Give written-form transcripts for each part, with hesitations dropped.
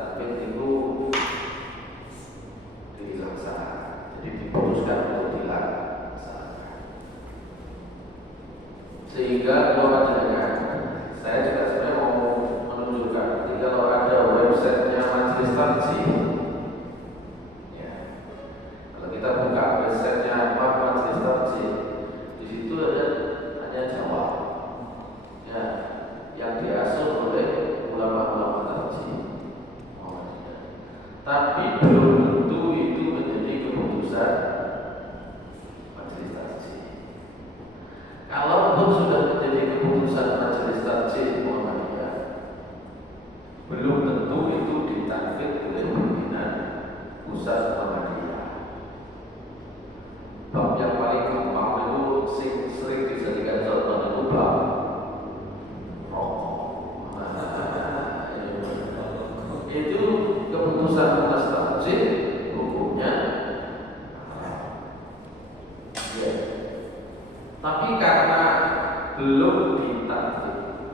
ditakdir itu dilaksanakan, jadi diputuskan untuk dilaksanakan. Sehingga kalau dengan saya juga sebenarnya mau menunjukkan, jadi kalau ada websitenya Majelis Tarjih, ya, kalau kita buka websitenya Majelis Tarjih, di situ ada hanya jawab, ya, yang diasuh oleh ulama-ulama tarjih. Tapi belum tentu itu menjadi keputusan Majelis Tarjih. Kalaupun sudah menjadi keputusan Majelis Tarjih Muhammadiyah, belum tentu itu ditanfidz oleh pimpinan pusat Muhammadiyah. Bab yang paling gampang itu sering dijadikan contoh itu bab rokok. Itu keputusan Majelis Tarjih hukumnya ya. Tapi karena belum ditanfidz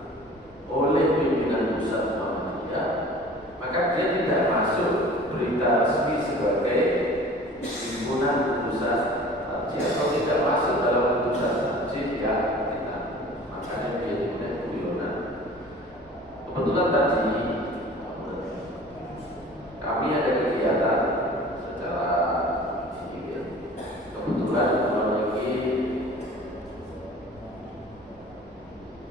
oleh pimpinan pusat Muhammadiyah, maka dia tidak masuk berita resmi sebagai himpunan pusat tarjih atau tidak masuk dalam putusan tarjih yang kita, makanya dia punya guyonan. Kebetulan tadi kami ada kegiatan secara sipil. Kebetulan kalau ini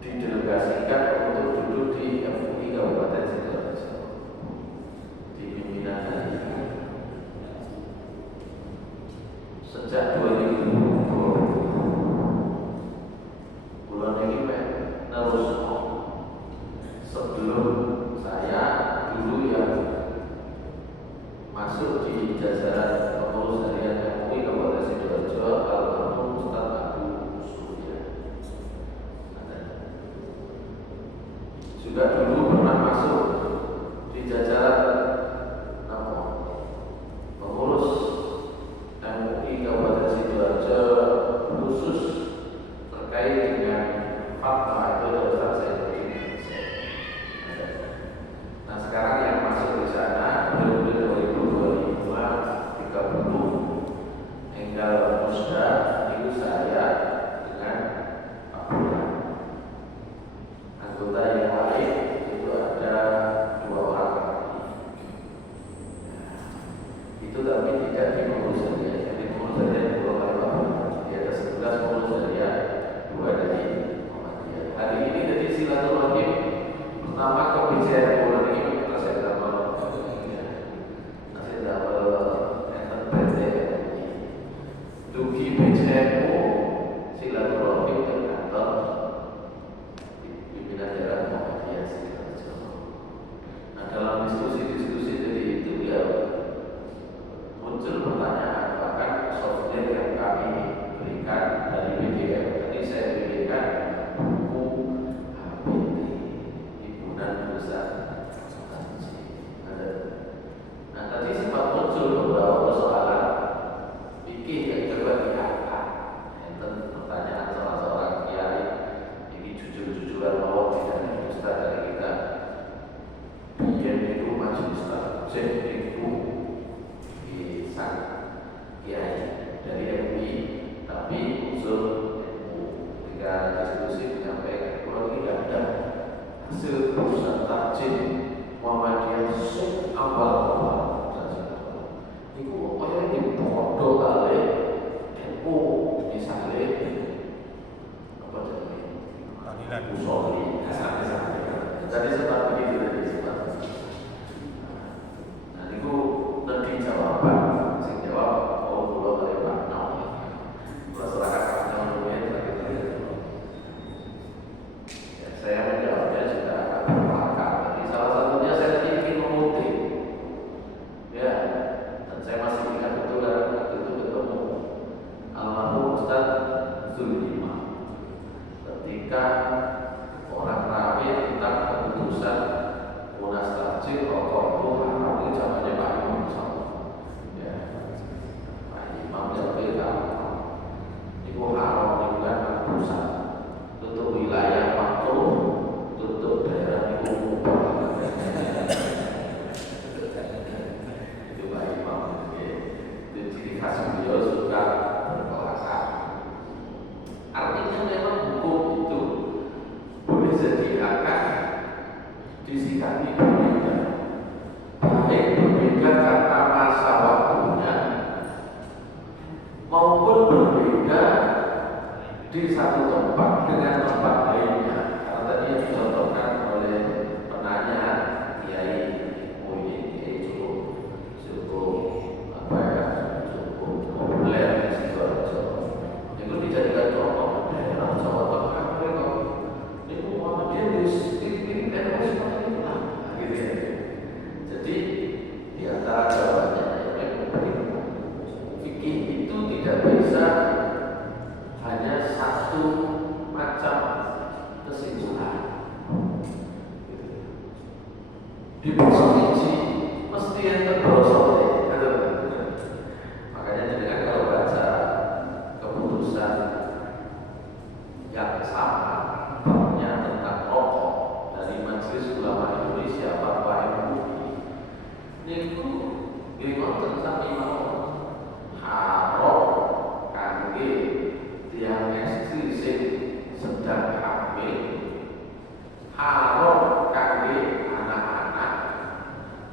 didelegasikan untuk duduk di MUI Kabupaten Sidoarjo di pimpinan dari sejak 2020. Bulan ini terus sebelum saya dulu yang masuk disikapi berbeda, baik berbeda karena masa waktunya maupun berbeda di satu tempat dengan tempat lainnya. Karena tadi yang dicontohkan oleh penanya Kiai Kiai cukup cukup populer di Sidoarjo. Itu dijadikan contoh daerah Jawa Tengah. Itu Muhammadiyah ini daerah seperti itulah, gitu ya. Jadi di antara jawabannya fikih itu tidak bisa hanya satu macam kesimpulan. Di provinsi mesti yang terbrosot. Makanya dengan kalau baca keputusan yang sama babnya tentang rokok dari Majelis Ulama Indonesia Bapak MUI niku nggih sami mawon haram kangge tiyang istri sing sedang hamil, haram kangge anak-anak,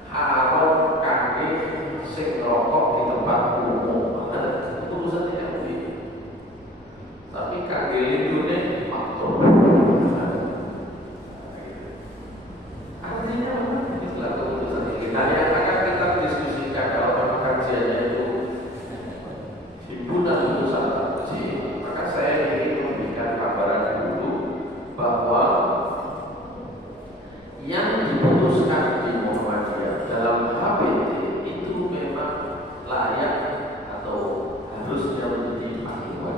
haram kangge sing rokok di tempat umum. Urusan MUI. Tapi kangge lindune makruh. Artinya itulah keputusan ini. Nah, yang akan kita diskusikan dalam kajiannya itu himpunan urusan haji, maka saya ingin memberikan gambaran dulu bahwa yang diputuskan di Muhammadiyah dalam HPT itu memang layak atau harusnya menjadi panduan.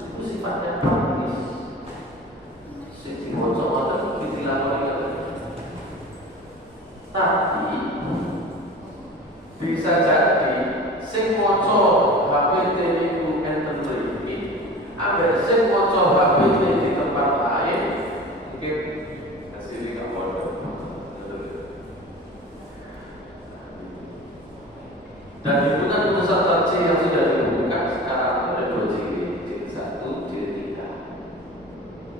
Itu sifatnya praktis. Sisi wajah ditilakoni. Tapi bisa jadi sing maca HPT itu enten mriki, ambil sing maca HPT di tempat lain mungkin hasilnya nggak bodoh. Dan himpunan pusat tarjih yang sudah dibuka sekarang ada 2 jilid, jilid 1, jilid 3.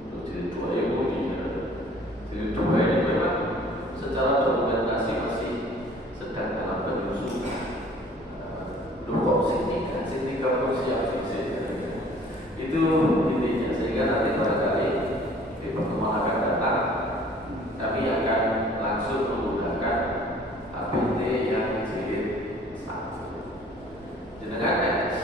Untuk jilid 2 ya kemudian jilid 2 ini memang secara dokumentasi masih sedang dalam penyusunan. Kok sini kan siap itu intinya, sehingga nanti barangkali di pertemuan akan datang kami akan langsung menggunakan HPT yang jilid 1. Jenengan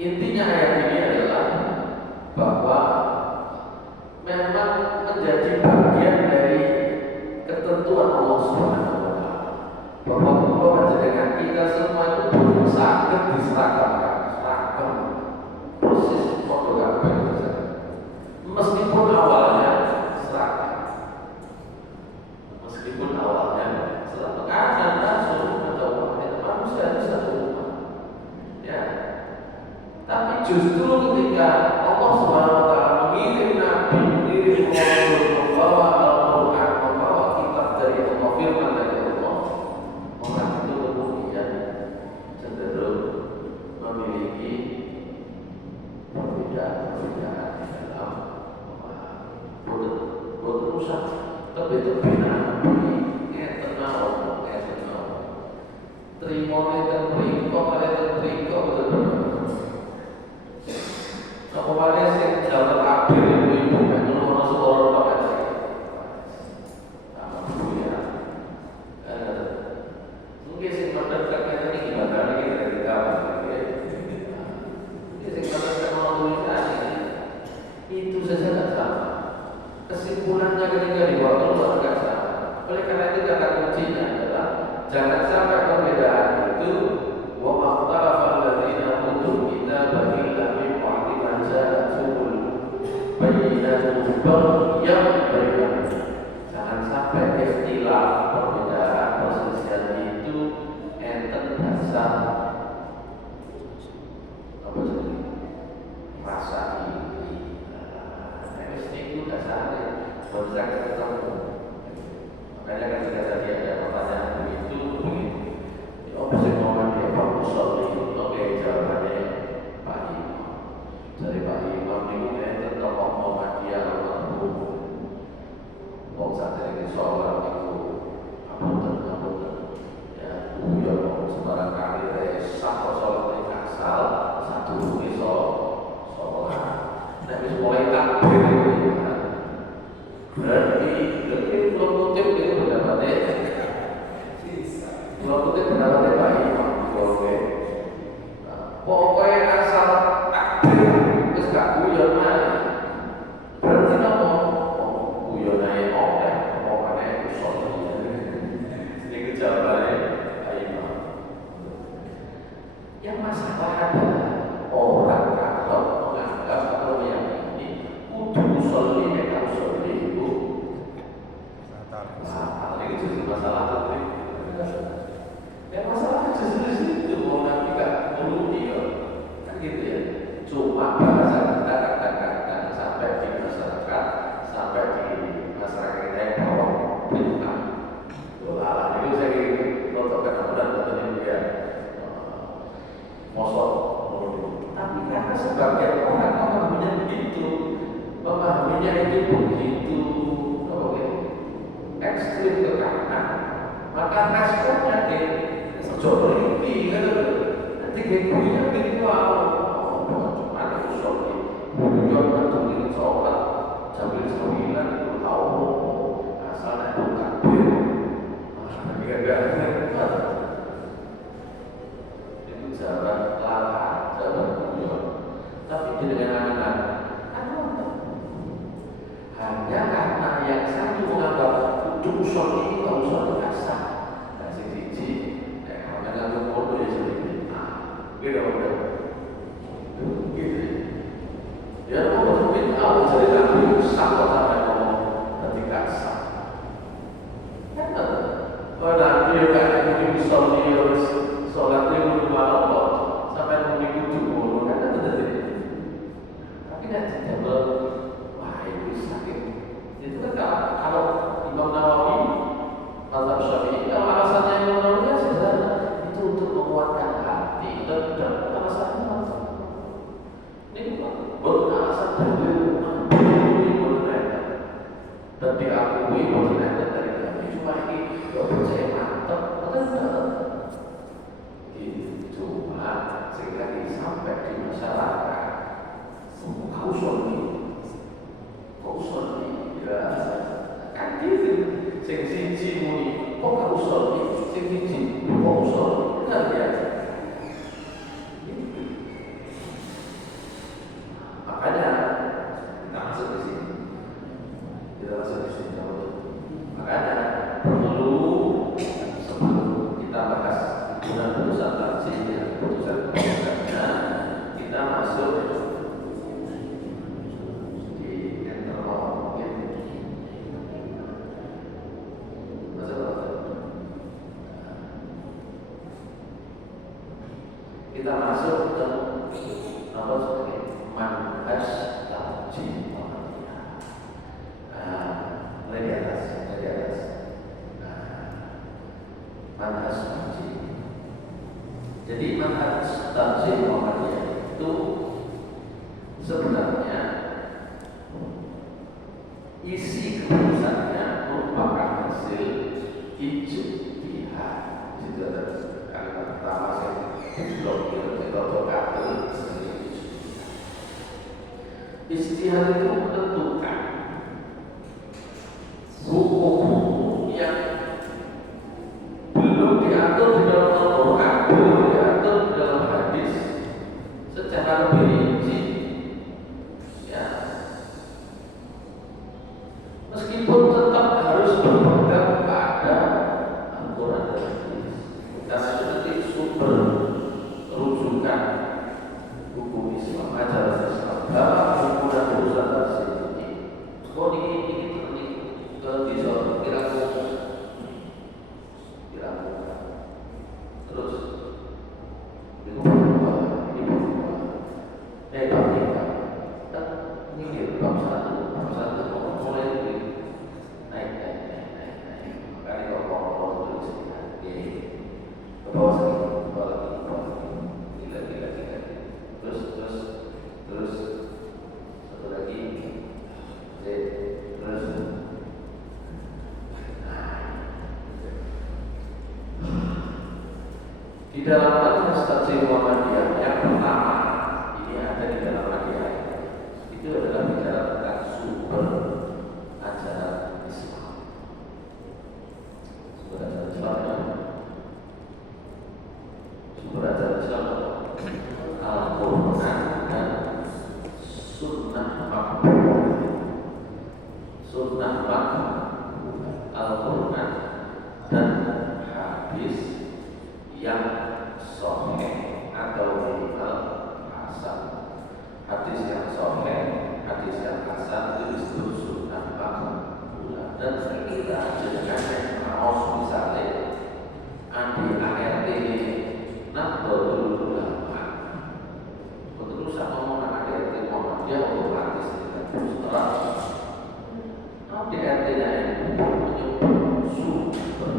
Intinya ayat ini adalah bahwa memang menjadi bagian dari ketentuan Allah Subhanahu wa taala bahwa Allah menjadikan kita semua itu sakit diseragam proses fotografi meskipun awalnya seragam, Anda suruh atau manusia itu satu rumah, ya. Tapi justru ketika Allah Subhanahu wa taala mengirim nabi, mengirim rasul, membawa Al-Qur'an, membawa kitab dari Allah, firman dari Allah, orang itu kemudian cenderung memiliki perbedaan di dalam bukan rusak, tapi itu benar terima dan betul-betul apa mana sih jalan akhir ibu yang orang seorang pakai apa dulu ya mungkin sih mendadak ini gimana lagi dari kawan mungkin sih teknologi itu saja tidak sama kesimpulannya ketika dibawa keluar tidak sama. Oleh karena itu kata kuncinya adalah jangan sampai perbedaan itu wa maqtarafa alladziina utul kitaba illa min ba'di ma ja'atuhum bayyinatun baghyan bainahum. Jangan sampai ikhtilaf perbedaan perselisihan itu enten dasar apa jadi rasa iri. Nah, itu dasarnya bisa ketemu. Makanya ketika tadi ada pertanyaan begitu, apa sih mau dia Pak Musolli? Oke, jawabannya Pak Imam. Dari Pak Imam itu kayaknya tokoh Muhammadiyah almarhum. Mau saja ini soal itu apunten, ya, beliau sembarang kali satu soal ini asal satu ini soal. Tapi mulai takbir itu berarti belum kutip itu pendapatnya Pak Imam. Oke, pokoknya asal takbir terus gak guyon aja berarti apa? Guyon aja oke pokoknya usul ini jawabannya Pak Imam. Yang masalah adalah orang kalau menganggap atau meyakini kudu usul ini itu ini justru masalah penting. Ya masalah justru di situ orang tidak perlu dia kan gitu ya. Cuma bahasa kita kadang-kadang sampai di masyarakat kita yang bawah perintah. Alah itu saya untuk kadang-kadang dia mosok. Tapi karena sebagian orang memahaminya begitu, memahaminya itu begitu ekstrim ke kanan, maka responnya jodoh ini kan nanti kegunya gitu cuma ada usul guyon atau ini sholat sambil sembilan itu tahu asalnya itu takbir tapi gak itu jalan lala jalan guyon tapi dengan anak-anak hanya karena yang satu menganggap usul ini kalau usul itu kasar kasih cici kayak orang foto ya sedikit gitu ya kalau mungkin awal dari nabi sama sampai ngomong nanti kasar kan kalau nanti kayak mungkin sholat itu malam sampai mungkin kudu kan tapi kan jabal wah itu sakit itu kan kalau Imam Nawawi, mazhab Syafi'i, kalau alasannya Imam Nawawi sederhana, itu untuk menguatkan hati dan alasannya ini bukan alasan dalil ini benar. kita masuk ke apa sebagai manhaj tarjih. Mulai di atas. Manhaj tarjih. Jadi manhaj tarjih Muhammadiyah itu sebenarnya isi keputusannya merupakan hasil ijtihad. Itu ada kalimat pertama saya blokir atau kabel. Ijtihad itu menentukan hukum yang belum diatur di dalam Al-Quran, belum diatur di dalam hadis secara lebih rinci, ya. Meskipun tetap harus berpegang pada Al-Quran dan hadis, karena itu nanti sumber rujukan hukum Islam, ajaran Islam dalam hukum dan urusan tersebut. Oh ini bisa kira-kira terus itu berubah kan ini bab satu mulai naik makanya kalau tulis ke bawah lagi gila terus satu lagi terus di dalam manhaj tarjih Muhammadiyah yang pertama ini ada di dalam Muhammadiyah itu adalah bicara tentang sumber ajaran Islam. Sumber ajaran Islam Al-Quran dan Sunnah Al-Quran dan hadis yang sahih atau minimal hasan. Hadis yang sahih, hadis yang hasan itu disebut sunnah maqbulah. Dan saya kira dengan mau misalnya andi ART Nahdlatul Ulama untuk usah ngomong ART Muhammadiyah untuk hadis dan terus di RT-nya itu menyebut sumber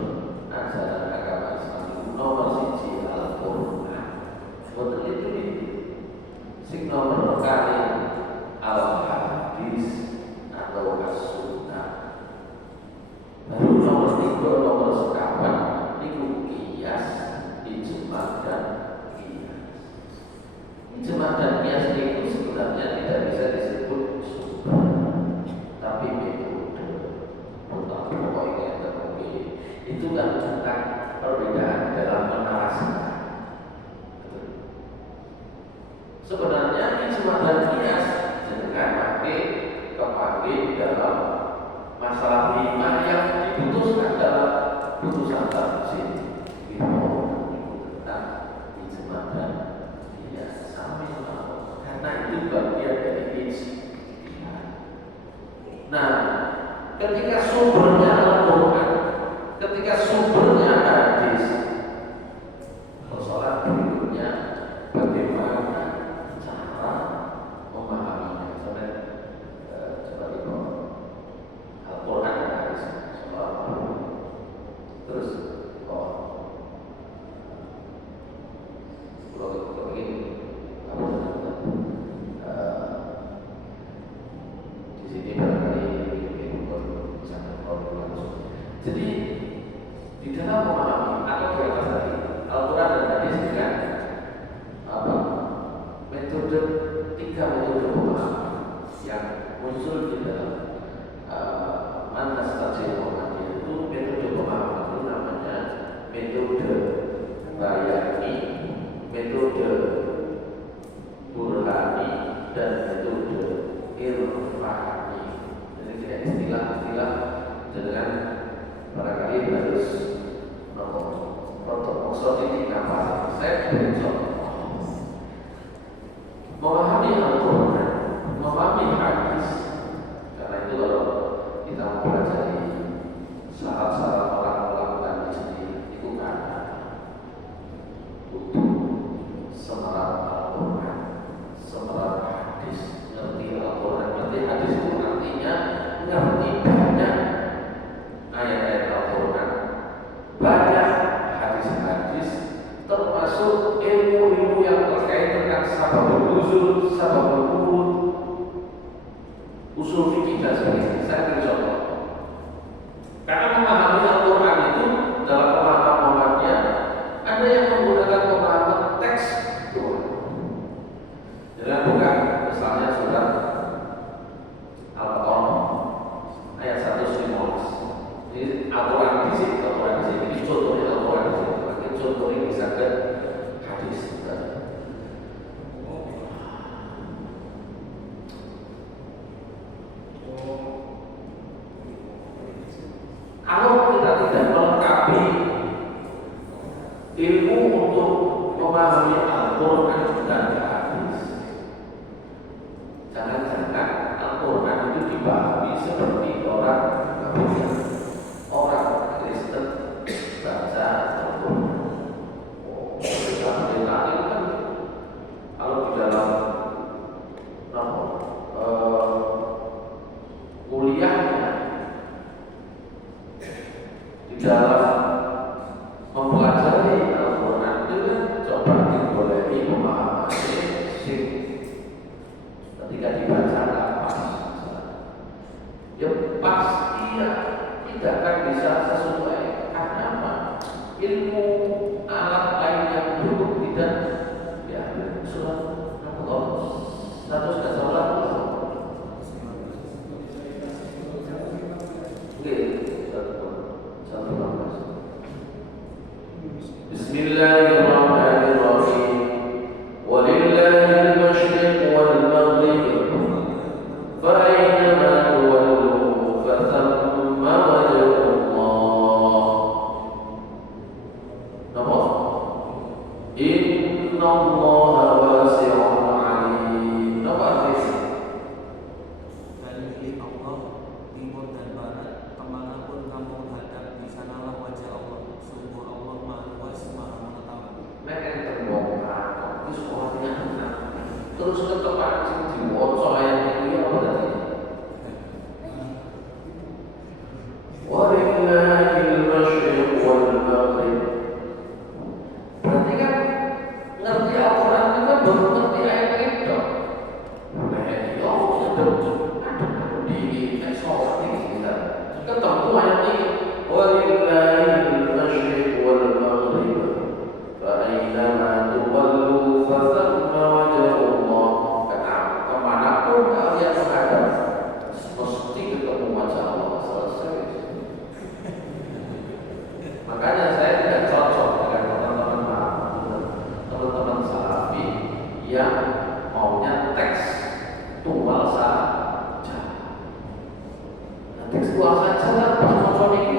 ajaran agama Islam nomor siji Al-Quran. Betul itu sing nomor kali Al-Hadis atau As-Sunnah. Baru nomor 3 nomor sekawan itu qiyas, ijma' dan qiyas. Ijma' dan qiyas itu sebenarnya tidak bisa disebut sumber, tapi itu kan tentang perbedaan dalam menarasikan. Sebenarnya ijma' dan qiyas dengan kepakai dalam masalah 5 yang diputuskan dalam putusan tarjih itu tentang ijma' dan qiyas sama-sama karena itu bagian dari ijtihad. Nah, ketika sumbernya Al-Quran, ketika sumbernya hadis, persoalan berikutnya bagaimana cara memahaminya. Coba itu Al-Quran dan hadis soal terus kalau begini di sini barangkali jadi di dalam memahami atau di atas tadi Al-Quran dan hadis dengan metode 3 metode pemahaman yang muncul di dalam manhaj tarjih Muhammadiyah itu metode pemahaman itu namanya metode bayani, metode burhani dan metode irfani. Jadi tidak istilah-istilah dengan barangkali harus protokol ini apa? Saya beri contoh. Memahami Al-Quran, memahami hadis, karena itu kalau kita mempelajari syarat-syarat orang melakukan ijtihad itu kan butuh termasuk ilmu-ilmu yang terkait dengan sababul nuzul, sababul wurud, usul fikih dan sebagainya. Saya beri contoh. Karena memahami Al-Quran itu dalam pemahaman-pemahamannya ada yang menggunakan pemahaman teks Quran. Jangan bukan, misalnya surat Al-Baqarah ayat 115. Ini Al-Quran di sini, ini contohnya Al-Quran di sini. Makin contoh ini bisa ke hadis. Kalau kita tidak melengkapi ilmu untuk memahami Al-Quran dan hadis, jangan-jangan Al-Quran itu dipahami seperti orang Kristen baca Al-Quran. Pendeta itu kan kalau di dalam kuliahnya, di dalam mempelajari Al-Quran itu kan coba dibolehi pemahamannya sing ketika dibaca pas, ya pasti ya tidak akan bisa sesuai. Karena apa? Ilmu alat lain yang dulu tidak ya surat Al-Quran 111. Bismillahirrahmanirrahim. Walillahil masyriq wal maghrib. Fa aynama tuwallu fa thamma wajhullah. Nama? Innallaha wasi'un 'alim. Nama artinya? Dari milik Allah timur dan barat, kemanapun kamu menghadap, di sanalah wajah Allah. Sungguh Allah Maha Luas, Maha Mengetahui. Nek terbongkar, itu sekolahnya enak. Terus ketepan sing diwoco ayat iki apa tadi? Walillahil masyriq wal maghrib. Berarti kan ngerti Al-Quran itu kan baru ngerti ayat itu. Nah, yo di sholat ini kita ketemu ayat ini. Walillahil masyriq wal maghrib. Fa aynama tuwallu fa thamma wajhullah. Kemanapun kalian menghadap, mesti ketemu wajah Allah. Selesai. Makanya saya tidak cocok dengan teman-teman salafi yang maunya teks tunggal saja. Nah, teks tunggal saja cocok ini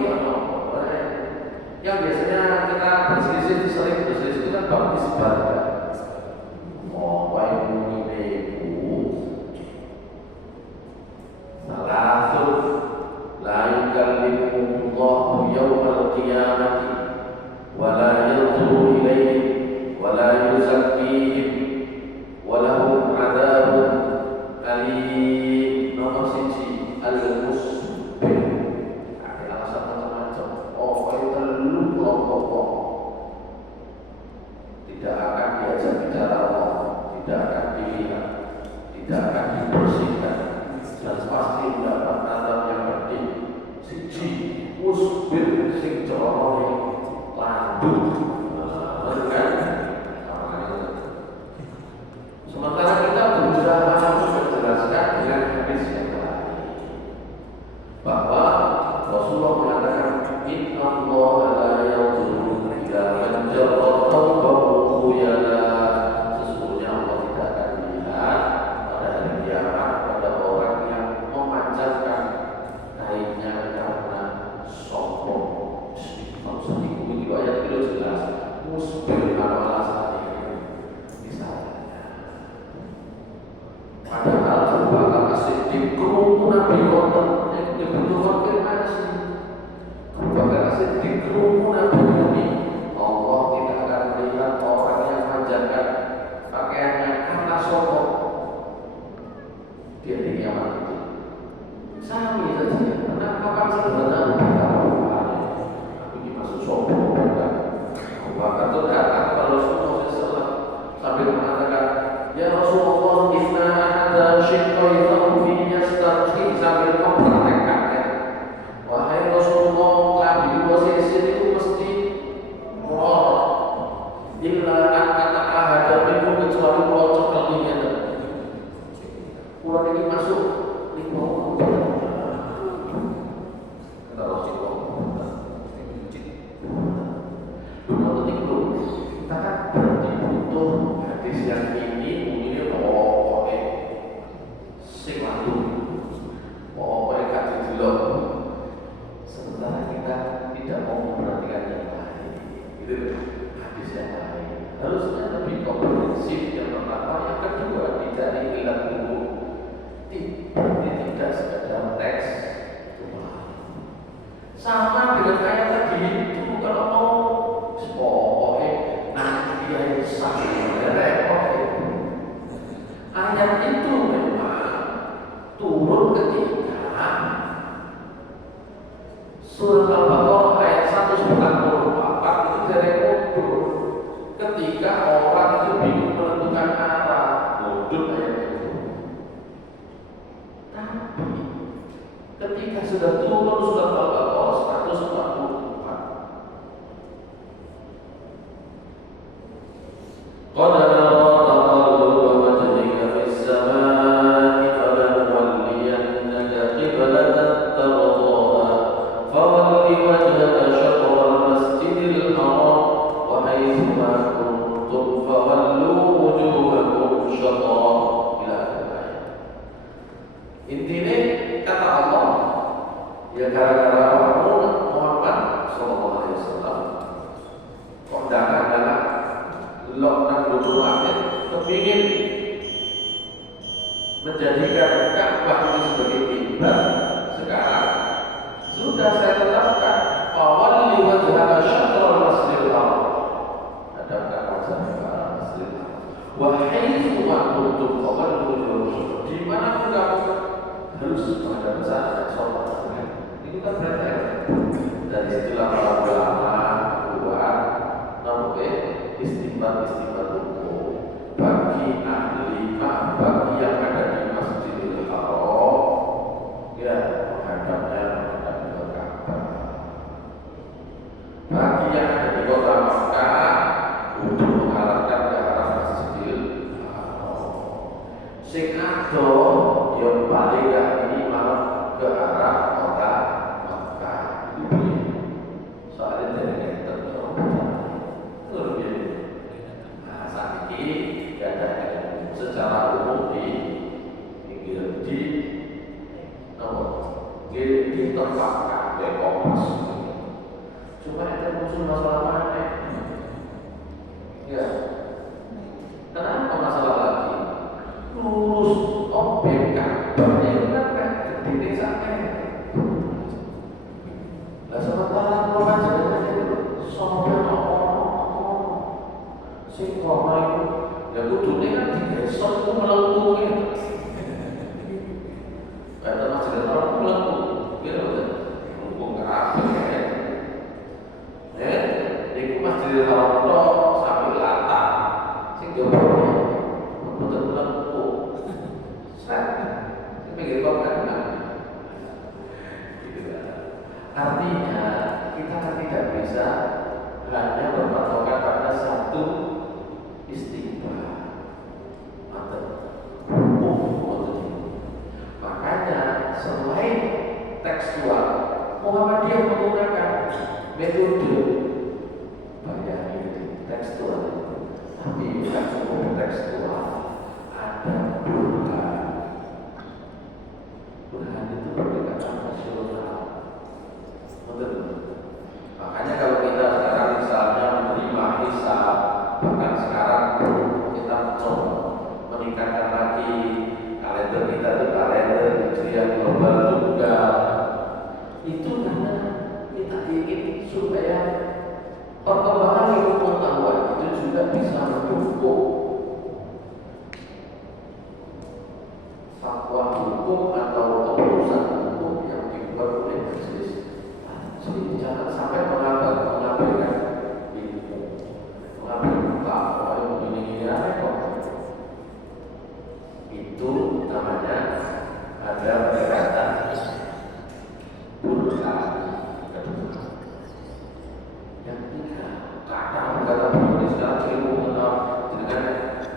yang biasanya kita berselisih itu kan bab isbat. Wahai ibu, salasul la yukallimuhumullahu yawmal qiyamati wa la yanzuru ilaihim wa la yuzakkihim wa lahum adzabun alim. Nomor siji al-musbih. Ada alasan macam-macam. Itu kelompok tidak akan diajak bicara Allah, tidak akan dilihat, tidak akan dibersihkan, dan pasti mendapat azab yang pedih. Siji musbir sing corone landut. Sementara kita berusaha menjelaskan dengan hadis yang lain bahwa Rasulullah mengatakan inna Allah la yanzuru ila man jarra thawbahu khuyala. Sesungguhnya Allah tidak akan melihat pada hari kiamat pada orang yang memanjatkan kainnya karena sombong. Maksud itu ayat itu jelas. Musbir alasannya misalnya. Padahal terbakar As-Siddiq kerumunan di kota yang dibutuhkan firmasi. Terbakar As-Siddiq kerumunan ini Allah tidak akan melihat orang yang menjaga pakaiannya karena sombong. Dia di kiamat itu sami saja. Karena kapan sebenarnya aku ini maksud sombong bukan. Bahkan itu datang kalau syikko thawbinya starfi sambil mempraktekkannya. Wahai Rasulullah, kami posisi itu mesti murah. Illa kata ahada minum kecuali kalau coklatnya. Kurang ini masuk lima. Kata Rasulullah. Dulu itu kita kan berarti butuh hadis yang ini mungkin pokoknya sing lantu pokoknya kasih jelok. Sementara kita tidak mau memperhatikan yang lain. Itu hadis yang lain. Harusnya lebih komprehensif yang pertama, yang kedua dicari ilat dulu. Tidak sekedar teks sama dengan ayat tadi itu. Kalau mau pokoknya nanti dia sampai repot. Ayat itu memang turun ketika surat Al-Baqarah ayat 194 itu dari mundur. Ketika orang itu bingung menentukan arah, mundur ayat itu. Tapi ketika sudah turun surat Al-Baqarah 144, qad nara taqalluba wajhika fis samaa'i falanuwalliyannaka qiblatan tardaaha fawalli wajhaka syatral masjidil haram wa haitsu ma kuntum fawallu wujuhakum syatrahu. Ila akhir. Intinya kata Allah, ya gara-gara Muhammad sallallahu alaihi wasallam kondangan loknan dulu akhir kepingin menjadikan Ka'bah itu sebagai kiblat. Sekarang sudah saya tetapkan awal wajhaka syatrul masjidil haram, hadapkan wajah ke arah masjidil haram wa haitsu ma kuntum fawallu wujuhakum, di mana pun kamu harus menghadap ke sana sholat. Itu kan berarti dari istilah para ulama keluar namanya istighfar hukum bagi ahli bagi yang ada di Masjidil Haram, ya menghadapnya ke Ka'bah. Bagi yang ada di kota Makkah untuk mengarahkan ke arah Masjidil Haram. Sing ado yang paling ini malah ke arah kota Makkah. Soalnya dari kita lebih. Nah, saat ini ada secara umum di tempat kafe kompas. Cuma ada muncul masalah mana? Ya, kenapa masalah lagi? Lurus objek Ka'bah itu kan gede sampai. Lah sama malam orang jalan itu sampai sing kono itu ya kudune kan digesot itu melengkung ya. Ada masjid orang melengkung, gitu kan? Melengkung ke atas ya. Itu masjid orang sambil latar, sing jauhnya betul melengkung. Saya pikir kau kan gitu kan. Artinya kita kan tidak bisa hanya berpatokan pada satu istighfar atau hukum. Makanya selain tekstual, Muhammadiyah menggunakan metode bayani tekstual, tapi bukan cuma tekstual, ada burhan. Burhan itu pendekatan rasional, betul. Makanya kalau kita sekarang misalnya menerima hisab, bahkan sekarang kita mencoba meningkatkan lagi kalender kita itu kalender hijriah global juga. Itu karena kita ingin supaya perkembangan ilmu pengetahuan itu juga bisa mendukung fatwa hukum atau keputusan hukum yang dibuat oleh majelis. Jadi jangan sampai mengabaikan ilmu, mengabaikan fatwa yang begini-gini repot. Itu namanya Jadi sekarang ilmu dengan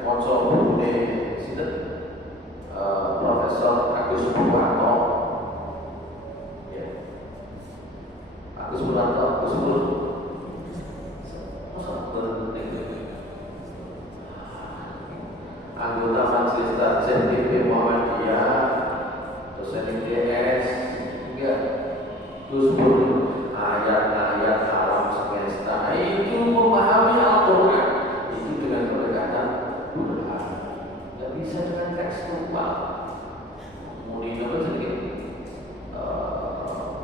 moco buku Profesor Agus Purwanto, ya. Agus Purwanto, anggota Majelis Tarjih PP Muhammadiyah, dosen ITS, hingga Gus Dur, ayat-ayat alam semesta itu memahami Al-Quran itu dengan pendekatan Quran, nggak bisa dengan tekstual. Kemudian apa jadi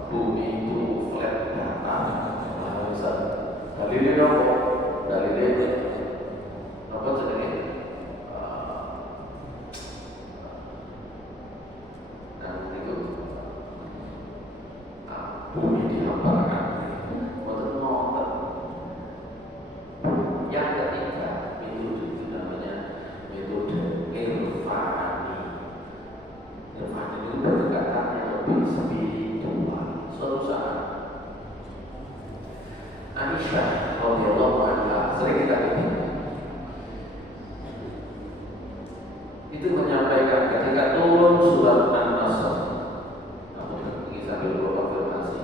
bumi itu flat datar, bisa dalilnya apa? Dalilnya apa jadi bumi dihamparkan. Nonton. Yang ketiga, metode itu namanya metode Irfani. Irfani itu pendekatan yang lebih spiritual. Suatu saat Aisyah radhiyallahu anha sering kita dengar itu menyampaikan ketika turun surat An-Nasr. Namun ini sambil berkonfirmasi,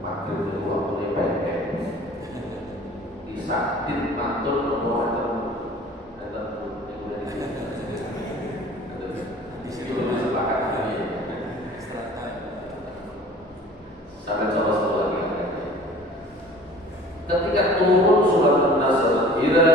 maghrib itu waktunya pendek. Disakit mantul membawa di sini belum sepakat ini. Sampai salah satu lagi. Ketika turun surat An-Nasr, ila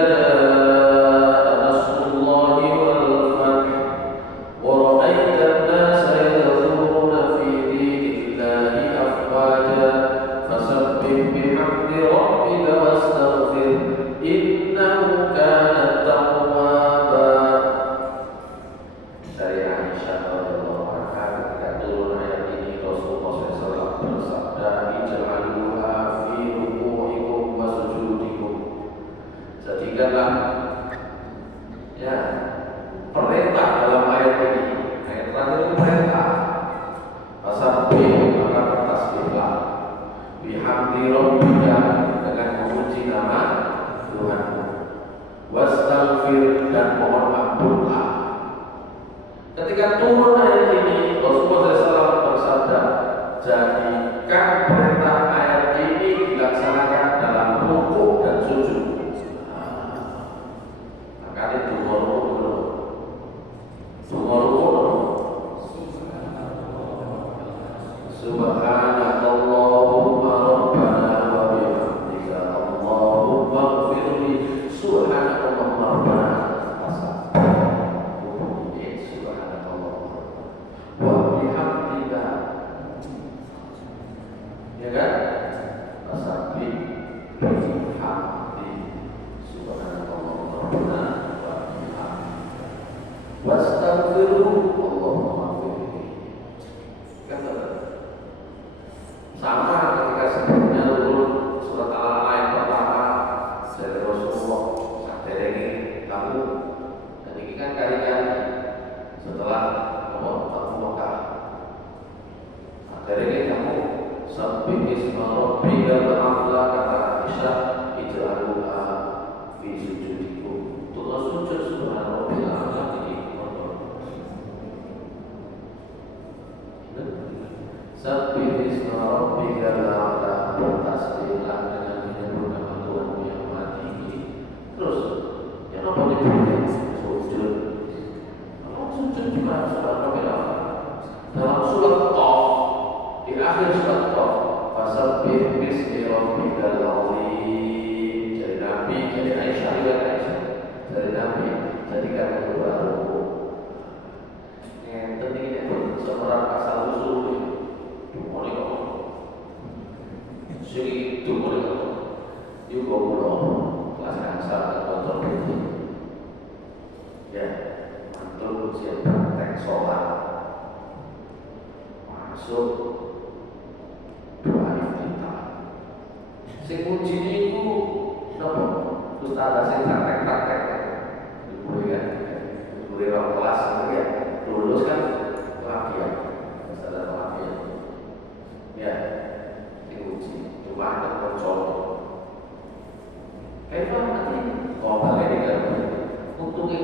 Kayak apa nanti?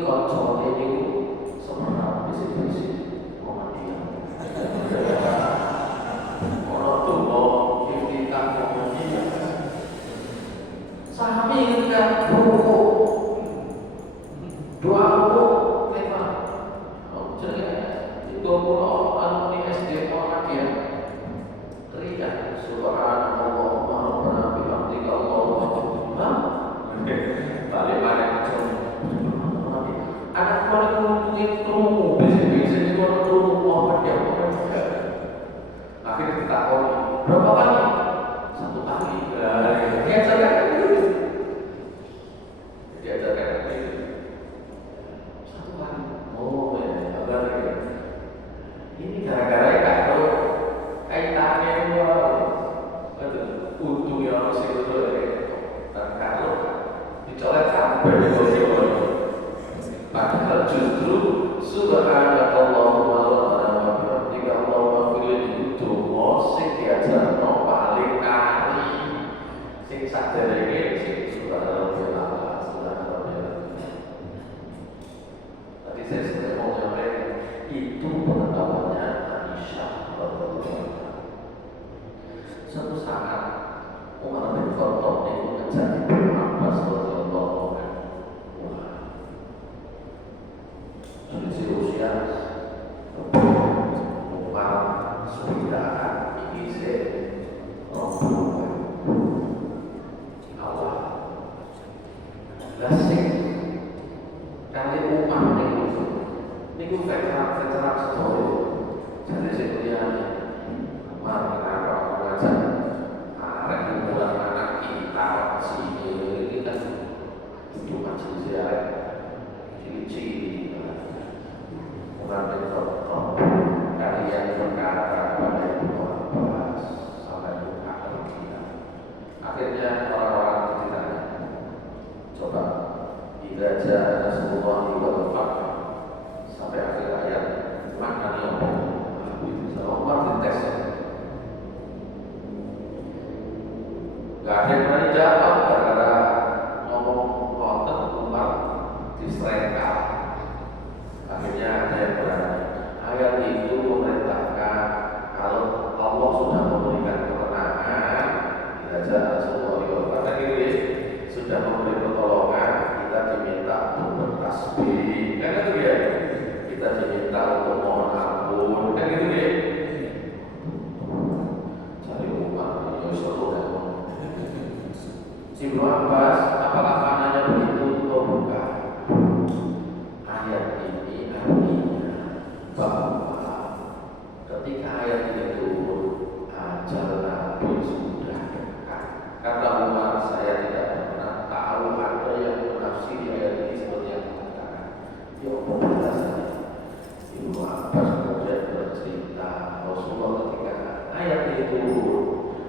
koncone niku semerap bisi-bisi wong dia. Ora donga kita ngomong iki. Sami ketika rukuk. Doa rukuk tema. Jenenge itu kula alumni SD Muhammadiyah. Teriak subhanallah wa bihamdihi Allahu akbar. Balik balik anak kalau ngomongin kerumuh, biasanya kalau kerumuh Muhammad ya akhirnya kita tahu berapa kali? 1 kali. Diajarkan itu. Diajarkan itu. 1 kali. Oh ya, kabar ya. Ini gara-gara ya kalau kaitannya untuk yang masih itu dan kalau dicolek sampai di padahal justru subhanallahumma wa bihamdihi Allahumma fil donga sing diajarno paling kali sing saderenge sing subhanallah tadi saya sudah mau menyampaikan itu pengetahuannya Aisyah radhiyallahu anha. Suatu saat Umar bin Khattab itu ngajak Ibnu Abbas radhiyallahu anhu. Selisih usia Umar sepedaan ini Allah lasik kali Umar niku veteran sekolah jadi sekian Umar kenapa mengajak arek mulai anak kita ini kan itu masih ziarah ciri-ciri Umar bin Khattab kalian berkata pada Ibnu Abbas sampai buka Al-Qur'an. Akhirnya orang-orang ditanya, coba idza jaa nasrullahi wal fath sampai akhir ayat maknanya apa? Umar dites. Gak ada yang berani jawab karena ngomong konten Umar diserengkap. Akhirnya ada yang berani. Ayat itu memerintahkan kalau Allah sudah memberikan kemenangan, kita jangan semua karena ini sudah memberi pertolongan, kita diminta untuk bertasbih, kan itu ya. Kita diminta untuk mohon ampun, kan itu ya. Cari umat ini seru kan. Ibnu Abbas, apakah maknanya begitu atau bukan? Ayat ini artinya bahwa ketika ayat ini turun, ajal Nabi sudah dekat. Kata Umar, saya tidak pernah tahu ada yang menafsiri ayat ini seperti yang dikatakan. Ya Allah, Ibnu Abbas kemudian bercerita Rasulullah ketika ayat ini turun,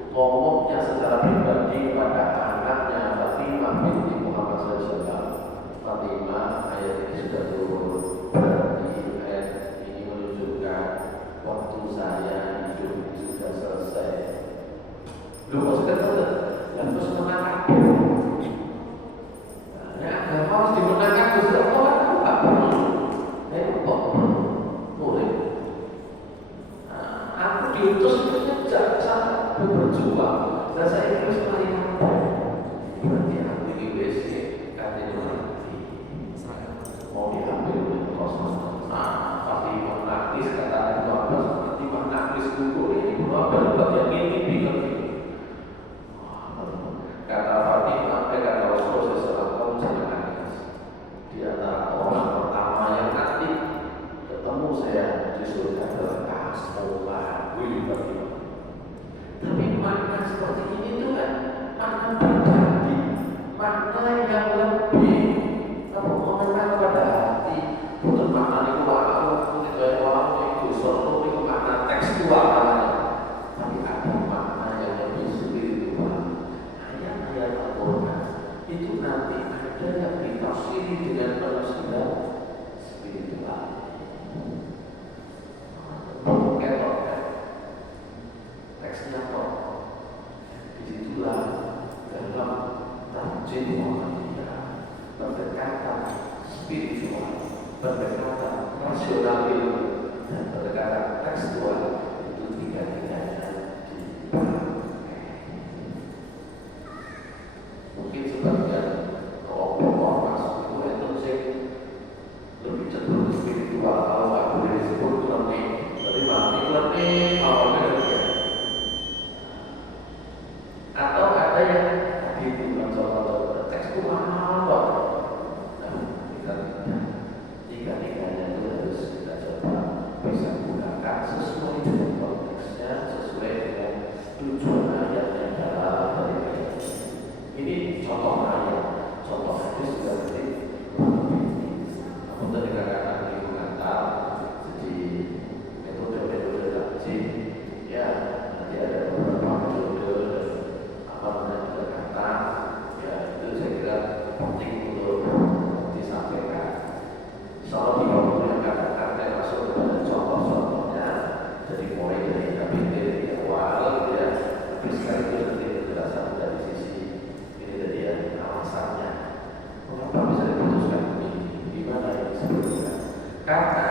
ngomongnya secara pribadi kepada anaknya Fatimah binti Muhammad SAW. Fatimah, ayat ini sudah turun, berarti ayat ini menunjukkan waktu saya hidup sudah selesai. Lu maksudnya betul? Yang terus menangkap. Ya, agama harus dimenangkan Gusti Allah kan tak perlu. Kok murid? Aku diutus itu sejak berjuang. Dan saya terus melihat berarti aku di WC katanya mati mau diambil oleh Rasulullah. Fatimah nangis kata Ibnu Abbas, Fatimah nangis gugur ini Ibnu Abbas bagian ini bingung. Kata Fatimah, kata Rasulullah SAW, jangan nangis. Di antara orang pertama yang nanti ketemu saya di surga adalah kamu lah. Tapi makna seperti ini tuh kan makna pribadi, makna yang lebih mengenal pada hati. Bukan makna itu wow, tidak wow itu suatu itu makna tekstual namanya. Tapi ada makna yang lebih spiritual. Ayat-ayat Al-Quran itu nanti ada yang ditafsiri dengan penafsiran spiritual. Teksnya kok disitulah dalam tajwid Muhammadiyah pendekatan spiritual pendekatan rasional ilmu dan pendekatan tekstual itu tiga-tiganya dipakai. Mungkin sebagian kelompok masuk itu sih lebih cenderung spiritual, kalau nggak boleh disebut learning, berarti learning awalnya ya. Atau ada yang tadi bukan contoh tekstual, nah kita tiga-tiganya itu harus kita coba bisa gunakan sesuai dengan konteksnya, sesuai dengan tujuan ayat yang dalam dari ayat ini. Contoh ayat, contoh hadis juga berarti untuk dikatakan di mengantar jadi metode-metode takjil ya, nanti ada beberapa metode apa namanya pendekatan ya, itu saya kira penting untuk disampaikan. Soal di waktu yang akan masuk kepada contoh-contohnya, jadi mulai dari KBT dari awal gitu ya, tapi sekarang itu nanti terasa dari sisi ini tadi ya, alasannya mengapa bisa diputuskan begini, di mana yang disebutkan. Karena